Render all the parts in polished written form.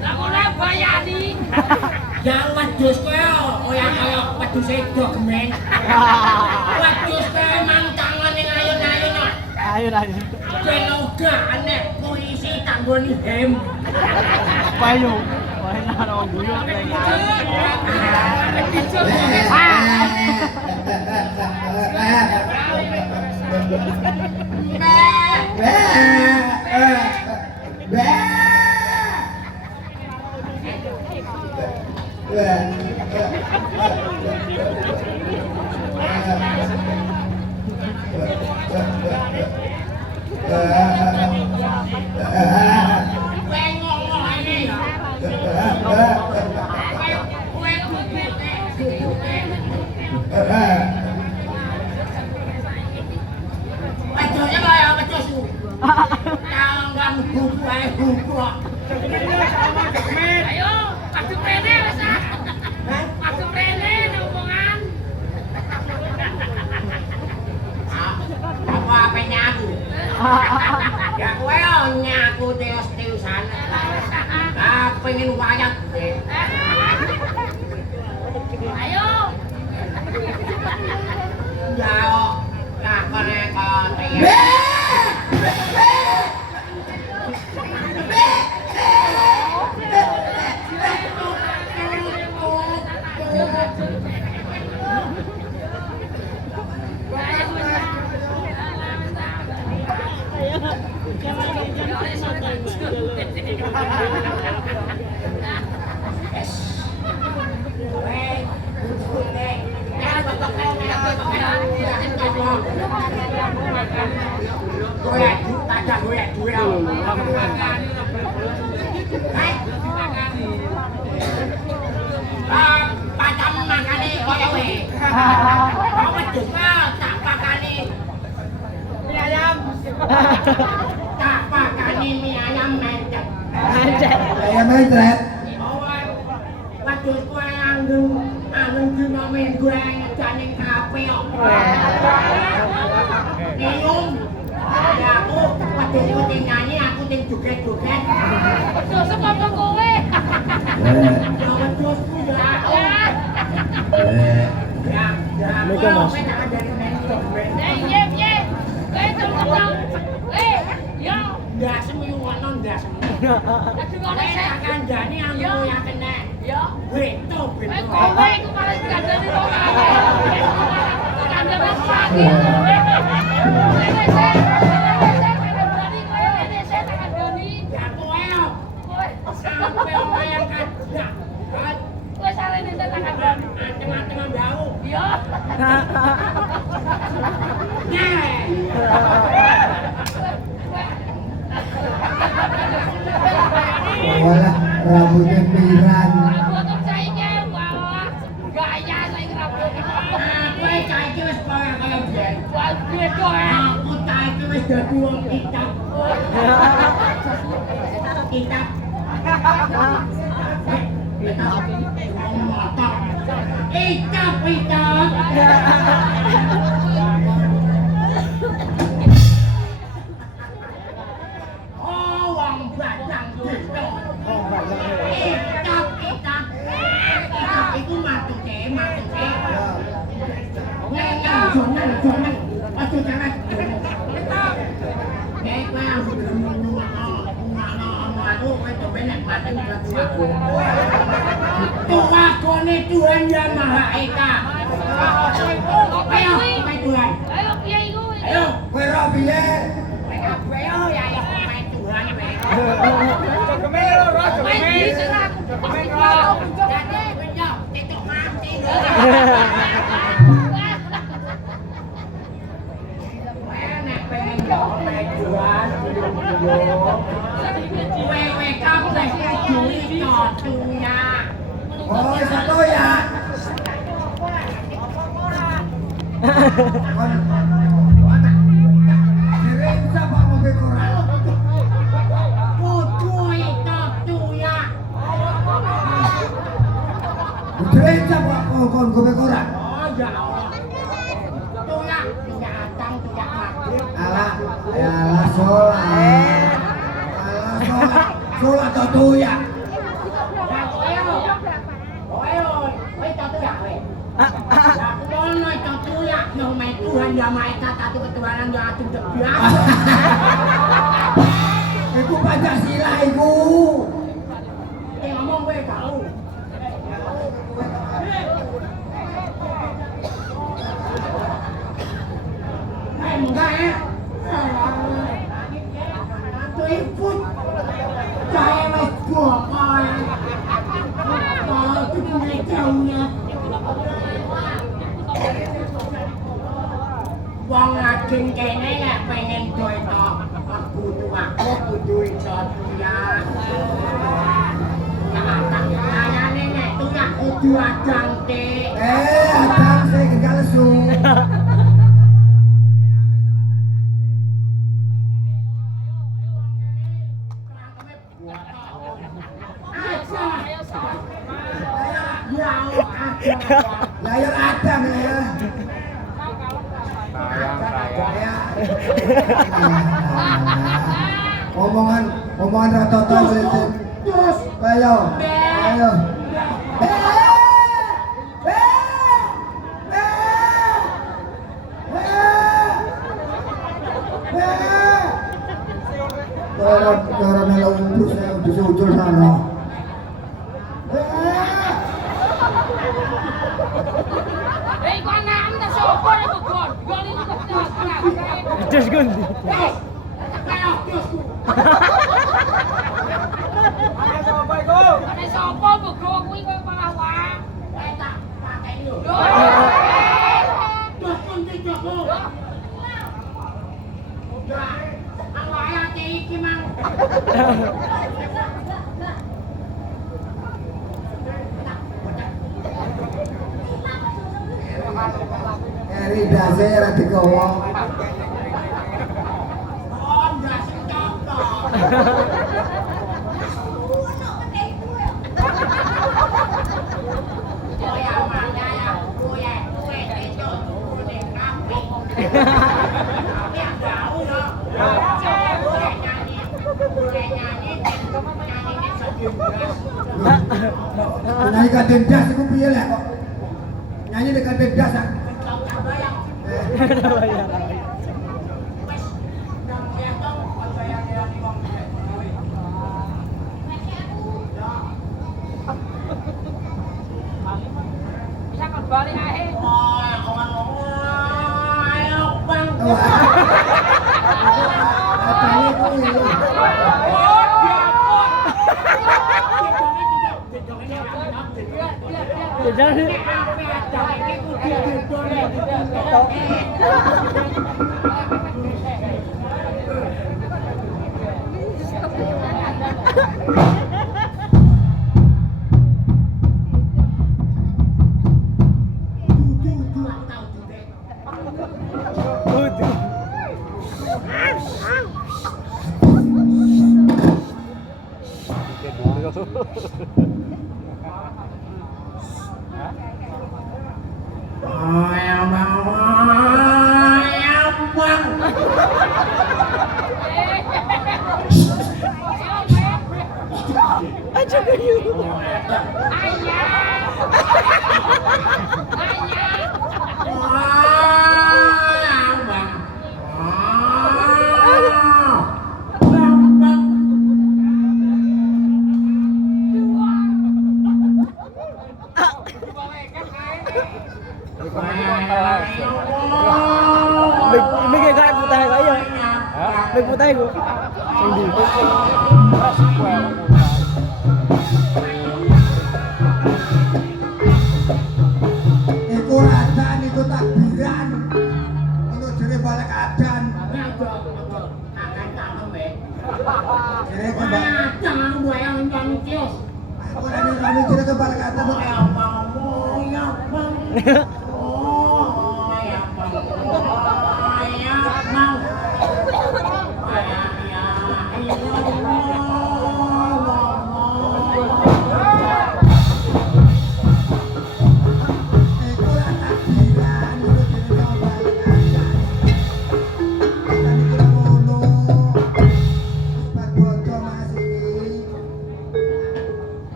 Lah ora bayani. Yang wedhus kowe kaya wedhus edo gemen. Wedhus kowe mang tangane ayun-ayun. Ayun. Ben uga aneh puisi tanggoni hem. Payo. Wah, ana wong guyu lagi. Ayo, adu prene wis ah. Adu prene omongan. Apa ape nyaku? Ya kowe nyaku teos-teosan. Ah, pengen wayat. Ayo. Ya, kene kon. Ayam mencret. Waduh kowe anggen dina minggu ngejane kafe kok. Bingung. Ya aku waduh kowe nyanyi aku sing joget-joget. Waduh sapa kowe? Ya waduh ku ya aku. Ya kowe tak dari mentor. Piye. Kowe tolong. Yo, ndak semuyungono ndak semuyung. Kadungane sak kandhane aku ya kena. Yo, beto. Kowe iku malah kandhane kok. Kandhane lagi. Sampai orang yang kada. Kowe sarene tenan kandhane. Anteng-anteng ndau. Yo. Walah rambutnya pirang. Rambut saiki wah gaya saiki rambut. Kowe saiki wis kaya biyen. Wah beda aku saiki wis dadi wong kitab. Kitab. Kitab. Iku matuke. Jangan. Aja jangan. Nek kowe aku aku benek mati aku. Tuwakone Tuhan Yang Maha Esa. Ayo, Tuhan. Ayo piye iku? Ayo, Kowe ro piye? ayo ya Tuhan. Oh, satu ya. Kirim siapa mobil koran? Kirim siapa kon mobil koran? Alah, sholat. tuya. Tuhan yang Maha Esa satu ketuhanan yang agung biasa. Iku Pancasila iku. Ngomong gue kau. Enggak ya. Tuh ikut. Saya mas gokol. Kalau itu punya jauhnya. Wong ageng kene nek pengen doy to aku kudu iso tuyang. Kayane nek tuyang kudu adang tik. Adang sing gak lesu. Lah ya adang ya. Omongan rata-rata politik. Terus Ayo. Karena lalu saya disusul sana. kok anak ta sapa nek kok gol ini kok Just gundi. Kayak kiosku. Ada sapa iku? Ada sapa bego kuwi kok malah wae. Tak pakai lho. Terus kunti joko. Udah. Awake ati iki mang. Eri dase ora digowo. Oh, ndak sing cocok. Ya mana ya, kue itu kuning kambing. Ya tahu loh. Kue nyanyi sedih. Nyanyi kaden das iku piye lek kok? Nyanyi nek kaden das ah. Bisa kembali ae. Ayo bang. Apane kuwi? Oh, diapun. Jadi aja kayu. Ini kayak putih kaya. Kayak putih iku. Sing ndi? Iku adan iku takbiran. Ono jere balik adan. Jere kebalik. Aku rame jere kebalik adan kok.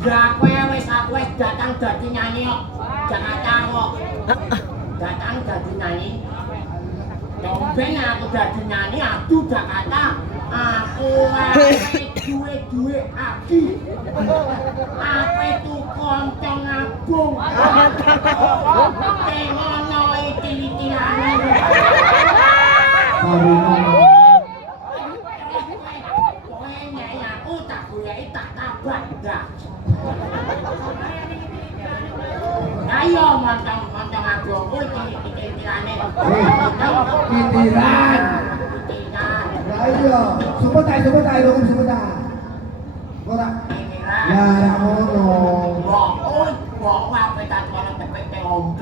Ya aku wis datang dadi nyanyi kok. Jakarta kok. Datang dadi nyanyi. Domben aku dadi nyanyi aduh Jakarta. Aku duwe aki. Apa itu kontong abung. Tengono iki-ikirane. Aku tak goleki tak tabrak dah. Ayo montong abongku iki-ikirane. Kitiran. Ayo, sebut ae dong sebut ae. Ora. Ya ora ngono. Kok apa tak kono tepek om.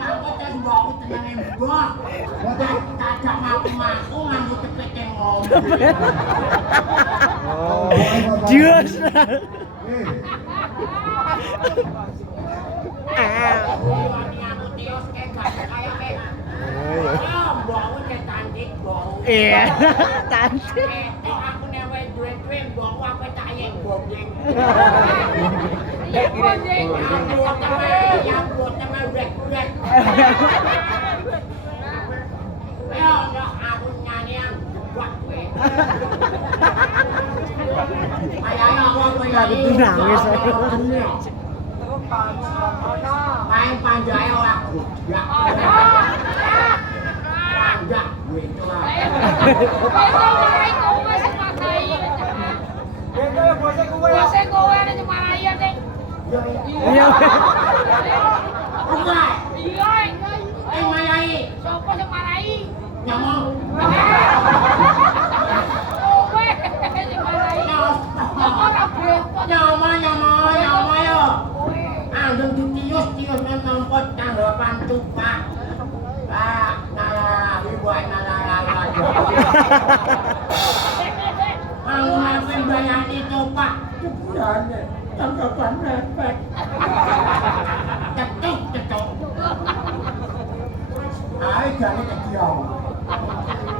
Aku tak mbok tenane mbok. Tak ngaku nganggo tepek om. Dios. Iya, cantik. Aku newe duwe mbok apa tak yek bobeng. Yang buat teman rek. Ayo, aku nyanyi yang buat gue. Ayo, aku nyanyi. Nangis. Main panjai orang gudrak. Panjak gue itu lah. Bose kowe nek dimarahi ya, Dek. Iya. Bukan. Iya. Marahi. Sopo sing marahi? Nyamong. Kowe sing marahi. Ora beto. Nyama yo. Anggeng ditius nang nampot tanggapan tupak. Nala ribuan nala. Mau ngapain bayar itu pak? Kebulannya tanggapan mepet. Cetuk. Ayo jangan kejauh.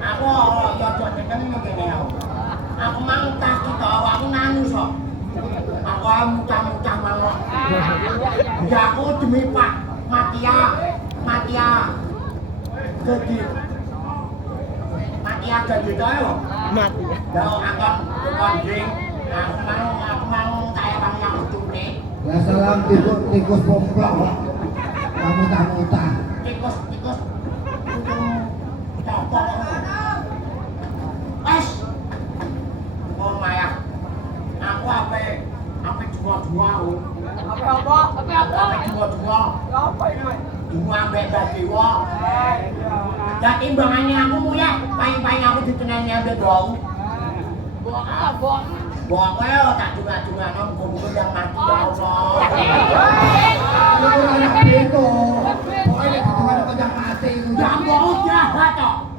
Aku jodoh tekan ngene yo. Aku mangkas kita aku nangis kok. Aku mucah mangok. Ya aku demi Pak Matia. Jadi Matia jadi tahu. Mati. Kalau anggap kondring, aku mau kayak bang yang ujungnya. Ya salam tikus pomplok. Kamu tak. Tikus copok. Oh Maya, aku apa dua. Apa dua? Dua bebas dewa. Dan imbangannya aku mulia, paling aku ditenangnya udah bau. Bawa kau tak juga nong kumpul yang mati ya Allah. Itu anak itu. Pokoknya itu yang mati. Yang bau jahat toh.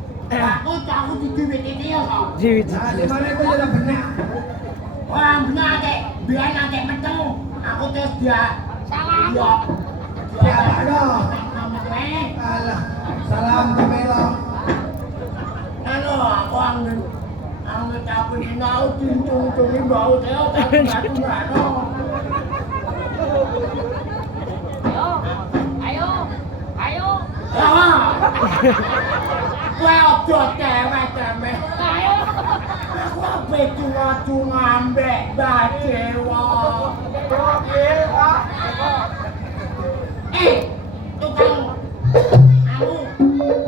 Aku di duit ini ya toh. Jiwit. Nah, di mana itu sudah benar. Orang benar deh, biar nanti meteng. Aku terus dia. Salam. Ya dong. Alah, salam ke Melo. Halo, aku angin tapi nau cincung bau teo tapi nggak no. Ayo. Kue ojo cewek. Ayo. Aku apa cuma ambek bacewa. Tukang aku ojo.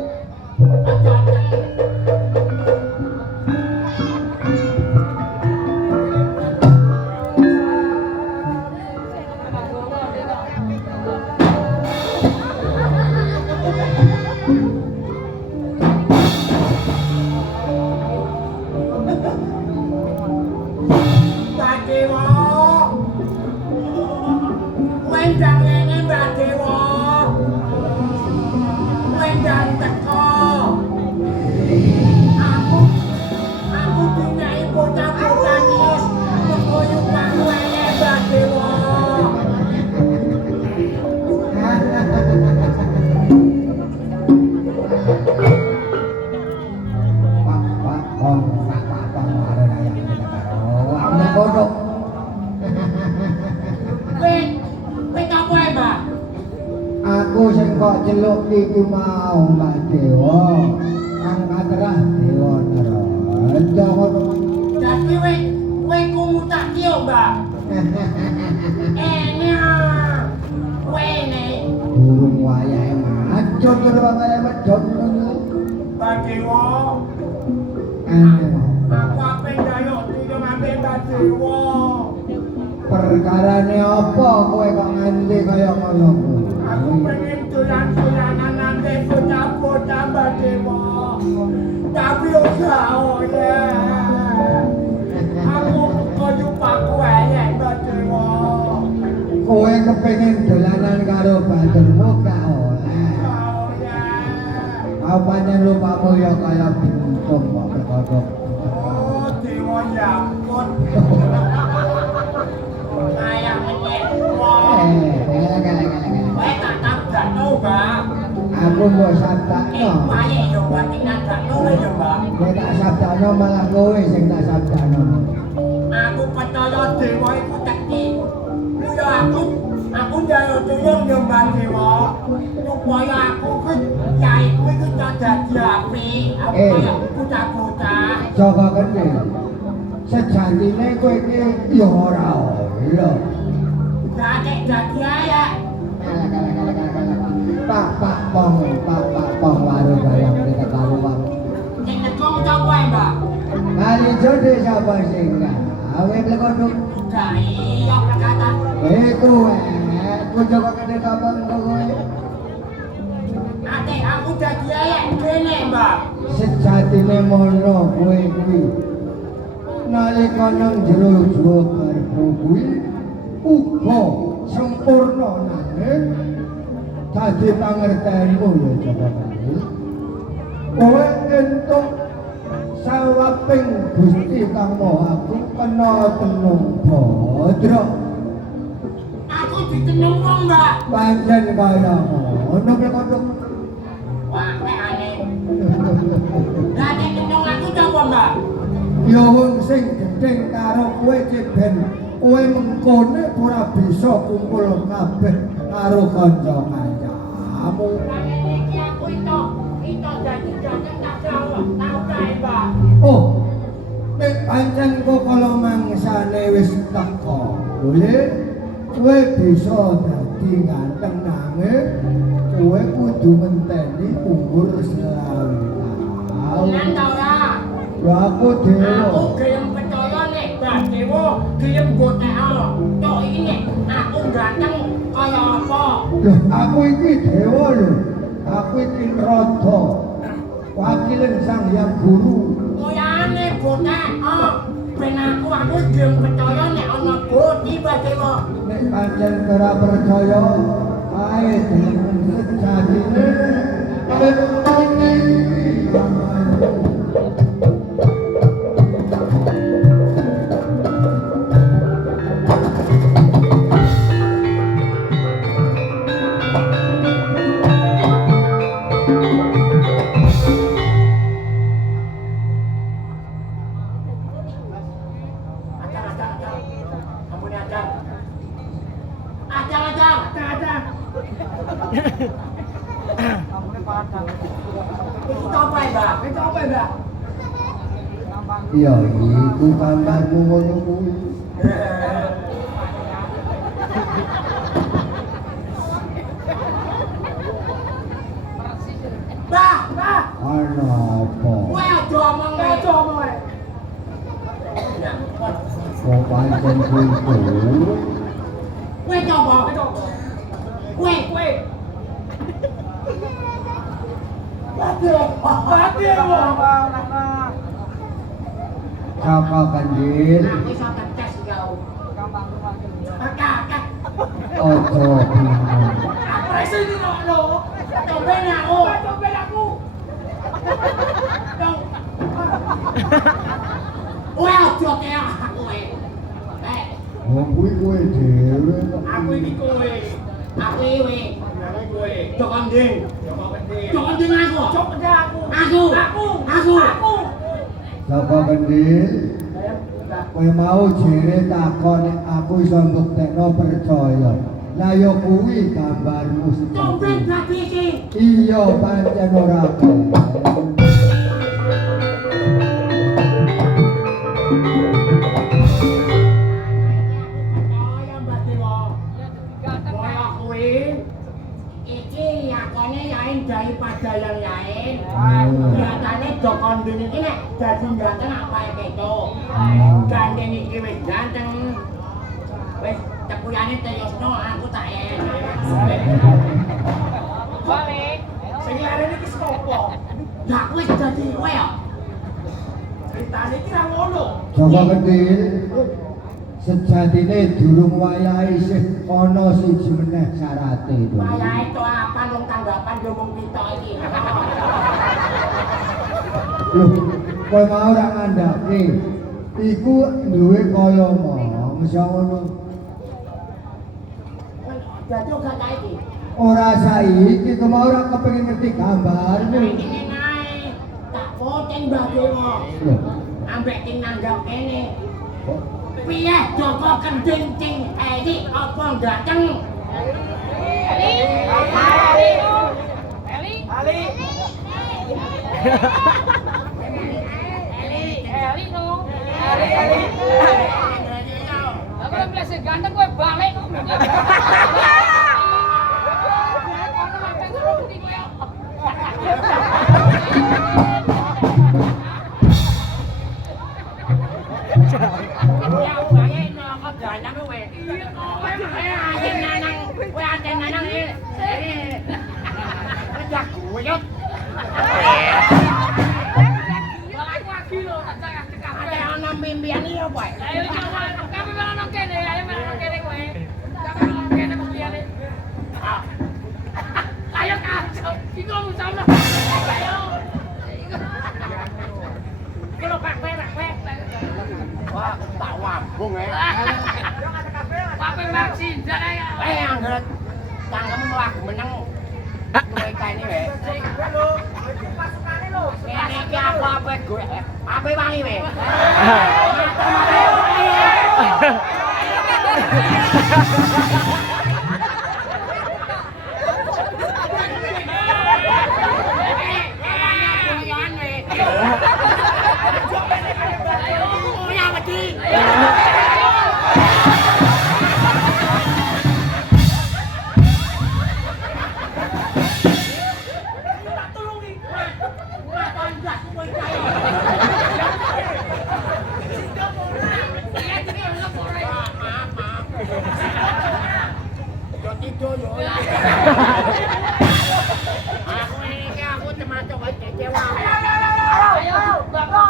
Pak, ada yang berkodok. Weh tak apa Mbak? Aku sing kok celuk iki mau Mbak Dewa. Angkat terah Dewa Naraja. Tapi weh kumu tak kio Mbak? Weh nih. Burung wayahe macut karo kaya medhot ngono. Mbak Dewa. Aku apa ndayo tiga ngambil Mbak Dewa. Perkarane apa kowe kok nganti kaya ngono? Aku pengen dolan-dolanan nanti bocah-bocah Mbak Dewa. Tapi ora oleh. Aku koyo paku ae Mbak Dewa. Kowe kepengin dolanan karo batermu gak oleh. Apa pancen lupamu ya kaya bintung kok berkodok. Oh, Dewa ya ampun. Ayah menyek. Gale. Weh tak tabrak no, Mbak. Aku mau sabdakno. Bayi yo Mbak, tinggal tabrak no yo Mbak. Kowe tak sabdakno malah kowe sing tak sabdakno. Aku percaya Dewa iku tekti. Yo aku njaluk tuyul yo Mbak Dewa. Supaya aku ku yai kuwi ku dadi apik. Aku kaya bocah-bocah. Coba kene. Sejatine kowe iki ya ora oleh. Dadek dadi ae. Pak pong waru bayang kita karuan. Sing nekong coba Mbak. Kali jode siapa sing gawe blekodok? Iya perkata. Kowe coba kene kapan kowe? Ate aku dadi ae kene Mbak. Sejatine mono kowe kuwi. Nalika nang jero jero garpu kuwi uga sempurna nanging dadi pangertenmu ya coba kene. Kowe entuk sawaping Gusti Kang Maha kena tenung bodro. Aku ditenung wong Mbak. Pancen kaya ngono blekodok. Wah, nek ane. Lah nek tenung aku coba Mbak. Ya wong sing gedeng karo kowe ben kowe mengkone ora bisa kumpul kabeh karo kanca-kancamu. Iki aku itu dadi dadak tak tau kae Mbak. Oh, nek pancen kok kala mangsane wis teko, boleh kowe bisa dadi ganteng nanging kowe kudu ngenteni umur 20 tahun. Lan tau ya. Ya aku dhewe. Aku gelem percaya nek Mbak Dewa gelem gotekno. Tok iki nek aku ganteng kaya apa? Loh, aku iki dewa lho. Aku iki rada. Wakilan Sang Hyang Guru. Koyane gotek. Ben aku gelem percaya nek ana boti Mbak Dewa. Nek pancen ora percaya, ae dengan sejatine. Ya iku kamarmu ngono kuwi. Bah. Ana apa? Kowe aja omong ae. Kok pancen kuwi kowe? Kowe coba. Kowe. Sapa Kanjil? Aku iso tetes jauh. Kakak. Ojo bingung. Apa sih ini no? Cobain aku. Kowe aja kayak aku Wong kuwi kowe dhewe kok. Aku iki kowe. Aku iki. Kowe. Jokonding. Jokonding aku. Aku. Sapa Kendil? kowe mau jere takon nek aku iso mbuktekno percaya. Lah ya kuwi gambarmu Tumben sejati. dadi iki. Iya pancen ora kene. Kaya Mbak Dewa. Kaya kuwi iki yakone yain daripada yang lain. Biasane Jokondin iki nek dadi ganteng apa ya keto. Gandeng iki wis ganteng. Wis cepuyane Teyosno aku tak enak. Balik. Sing larene iki sapa? Lah wis dadi kowe ya. Ceritane iki ra ngono. Joko Kendil sejatine durung wayahe isih ana siji meneh syarate itu. Wayahe to apa wong tanggapan yo mung kita iki. Loh, kowe mau ora ngandhake. Iku duwe kaya mau, mesti ngono. Dadi gak kae iki. Ora saiki kowe mau ora kepengin ngerti gambarmu. Iki nae tak poten Mbak Dewa. Loh, Ambek ting nanggap kene. Piye Joko Kending ting Eli apa ganteng? Eli. Ali. Eli. Ali. Eli no. Eli. Aku udah bilang ganteng gue balik. Mimpian iya, Pak. Ayo kami malah nang kene, ayo malah nang kene kowe. Kami nang kene mestiane. Ayo kacau, iki lu sama. Ayo. Kalau pak. Wah, tak wambung ya. Pape maksi jane ya. Angger tangkemu mlaku meneng. Kowe kae iki, weh. Kene iki apa gue? Ape wangi, weh? Aku ini aku termasuk kecewa. Ayo, Bapak.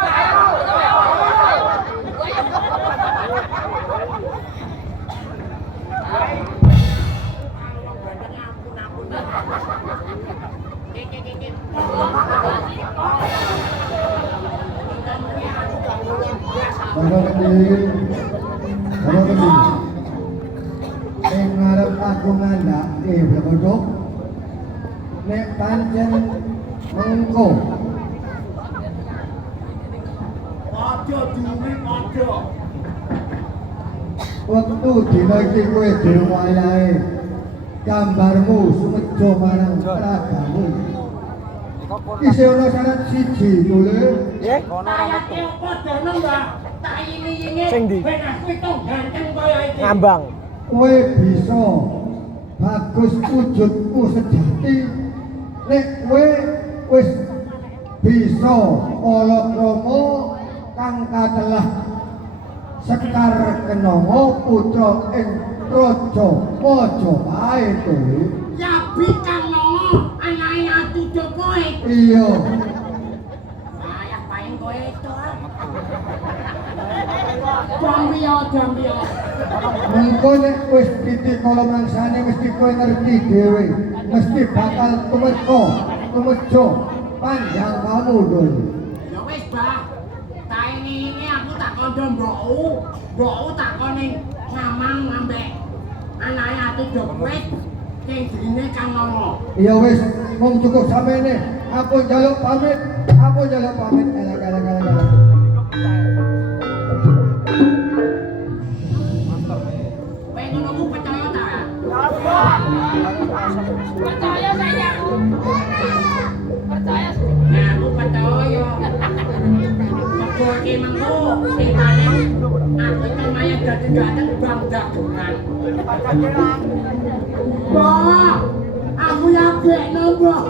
Joko Kendil. Ning ngarep aku ngandhake Blekodok. Nek pancen mengko Aja duwe aja. wektu dina iki kowe durung wayahe gambarmu sumejo marang ragamu. Isih ana syarat siji kule. Nggih, kono ora metu. Kayake apa dono, Mbak? Tak ini-ini. Sing ndi? Ben aku itu ganteng kaya iki. Ngambang. Kowe bisa bagus wujudmu sejati nek kowe wis bisa palakrama kang katelah Sekar Kenanga putra ing Raja Majapahit. Yabi Kang Nomo anake Atu Jokowi. Iya. Saya paling kowe itu. Jambio. Mengko nek wis titik kala mangsane mesti kowe ngerti dhewe. Mesti bakal tumejo panjang kamu dul. Ya wis, Bah. Ta ini aku tak kondo mbokku tak kone ngamang ambek anake Atu Jokowi sing jenenge Kang Nomo. Iya wis mung cukup samene. Aku njaluk pamit. Elek. Aku iki maya dadi ganteng bang dagungan. Mbak, aku yakin mbak.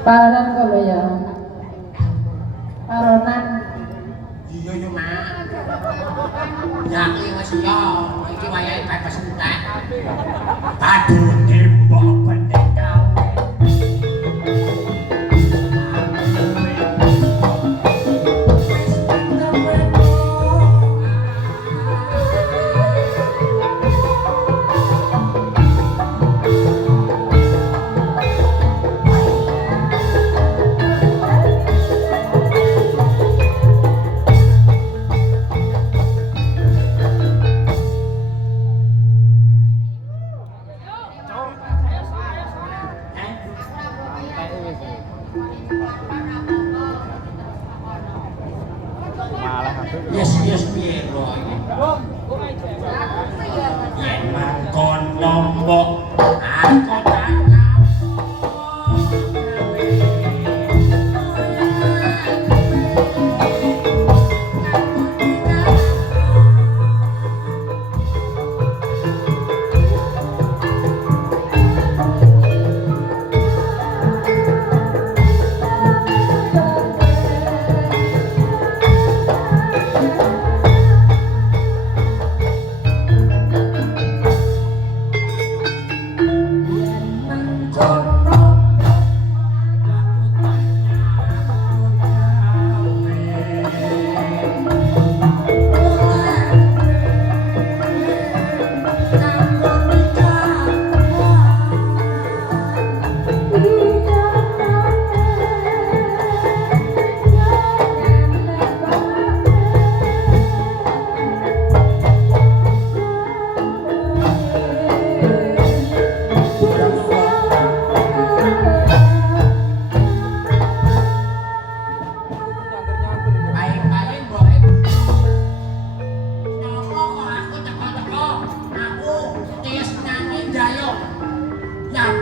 Paronan kok ya. Paronan. Iya yo, Mak. Ya iki wis yo, iki wayahe pepes entek. Aduh, tembok penting kau.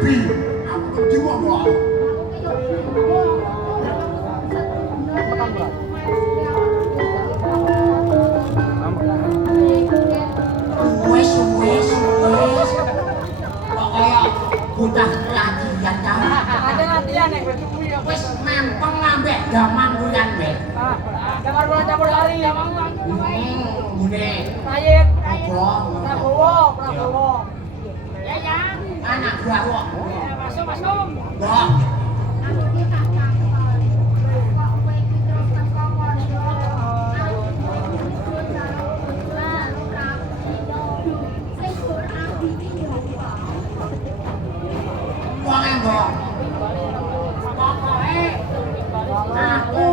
Abi, aku kedua kok. Wes. Pokoknya butuh latihan kamu. Ada latihan nek Wes mempeng ngambek gaman bulan weh. Kamar bola campur sari. Bune. Payet. Prabowo. Prabowo. Ya. Anak Prabowo. Masuk. Mbok. Wong mbok. Pokoke aku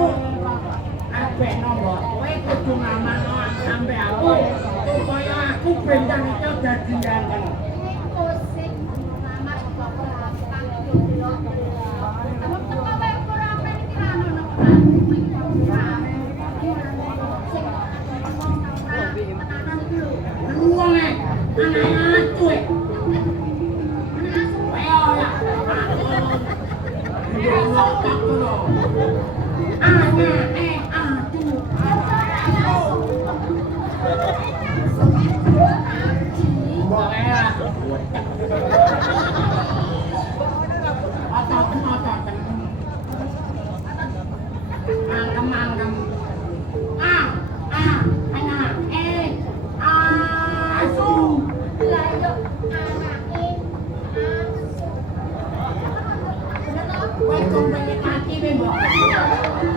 ape nombor kowe kudu ngamano sampe aku supaya aku bentang itu dadi ganteng. Wong anak atu e. Ayo ya.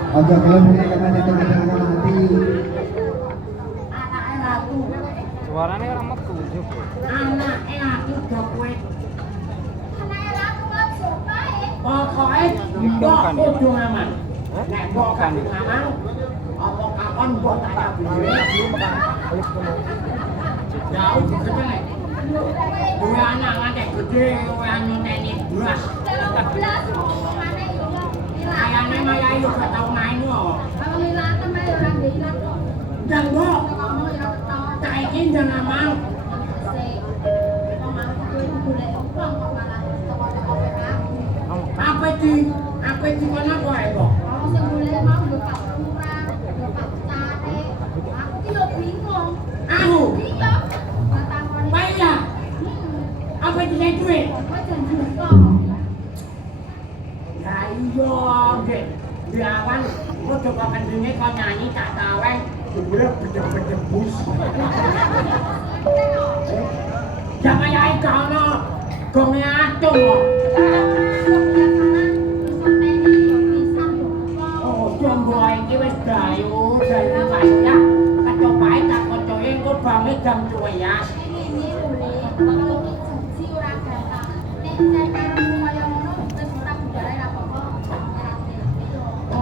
Aja kalau mereka ada tengah-tengah mati. Anaknya ratu. Suaranya orang metu juga. Anaknya ratu udah kue. Anaknya ratu masuk baik. Pokoknya mbok kudu ngaman. Nek mbok kan ngaman, apa kapan mbok tanya beliau. Jauh gede nek. Dua anak ngadek gede, kowe anu teni belas. Belas hubungannya itu. Ayane maya yo gak tau main kok. Kalau milatan mah orang bilang kok. Ndang mbok, Kamu yang tahu. saiki ndang ngamal. Apa di kono kowe kok? Aku. Bayar. Apa di duit? Ya iya, Dek. Di awal gua coba kendenge kok nyanyi tak taweng, jebule bedeb-bedebus. Jangan yai kono. Gonge atung kok. Oh, jombo iki wis dayu ya. Kecobae tak kocoke engko bange jam 12.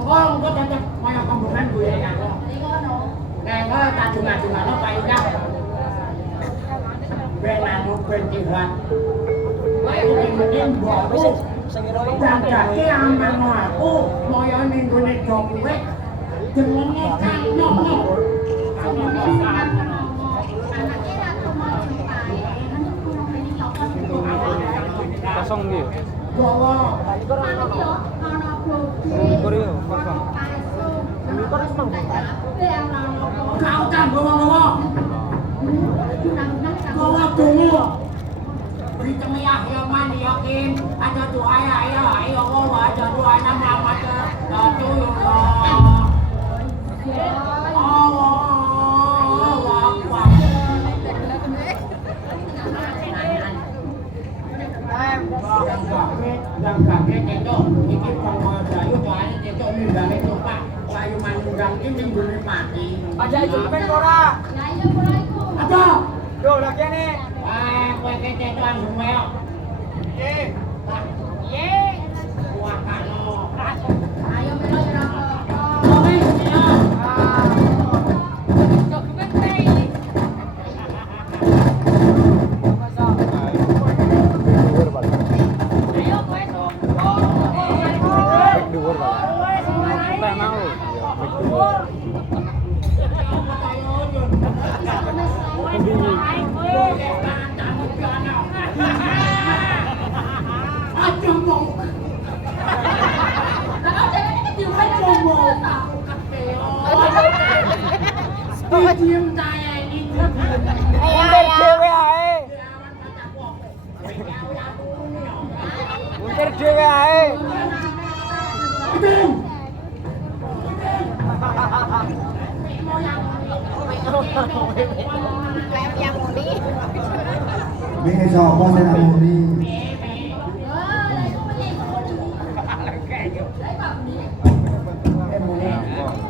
Engko tetep kaya kemburan gue ya kok. Nek tak dunga-dungano payune. Ben anu ben tihat. Kowe mending mbok jagake aman aku moyo ning gone do kowe jenenge kan nono. Kosong dia. Gowo. Korea kosong. Kau kan gowo-gowo. Gowo dungu. Briteng ya man yakin ada doa ya ayo gowo ada doa nama mata. Datu Yang kaget itu, iki pangkal dayu doanya itu ninggalin lupa. Kayu manunggang ini boleh mati. Aja itu pen ora. Ada. Yo lagi nih. Kowe kete tuan semua. Ye. Kuah kano. Ayo melo Kowe ya. Kok kepentai. Ayo kowe tuh. Dhuwur Pak. Tak mau. aja ngomong. Lah cewek ini diupain Aja ngomong. Diem saya ini. Muntir dhewe ae. Muntir dhewe ae. Idem. Ini sapa sing ngamuni?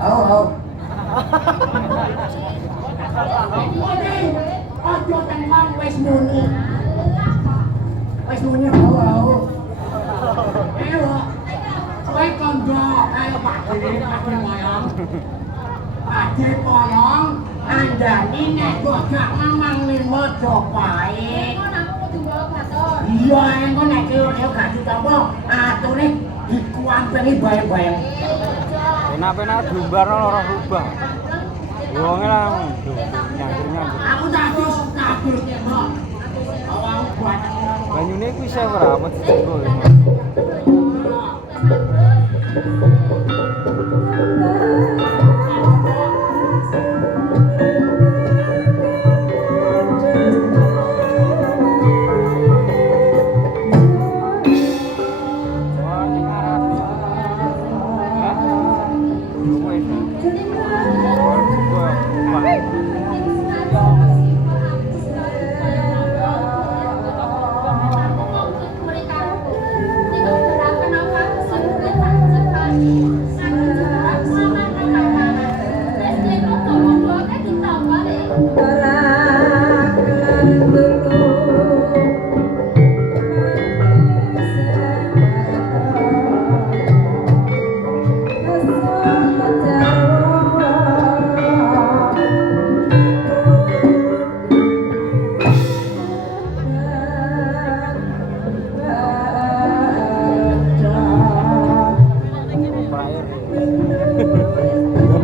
Au. Aja tenan wis muni. Wis muni au. Ayo. Kowe kondo ayo Pak Moyong. Pak Moyong andani nek kok gak mamang limo jopae. Iya, engko nek yo gak ditampa ature dikuampeni bae-bae. Enak-enak dumbar ora rubah. Wonge lah nyangkir-nyangkir. Aku tadi kabur kok. Awak buat Banyune kuwi sewer apa dijebol.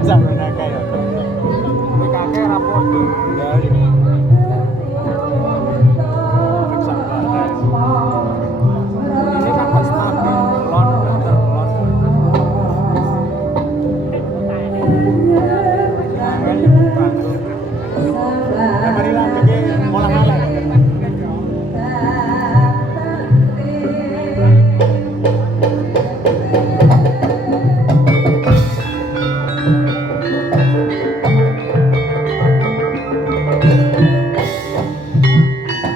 Sampeyan akeh ya. Kowe kakek ra podo.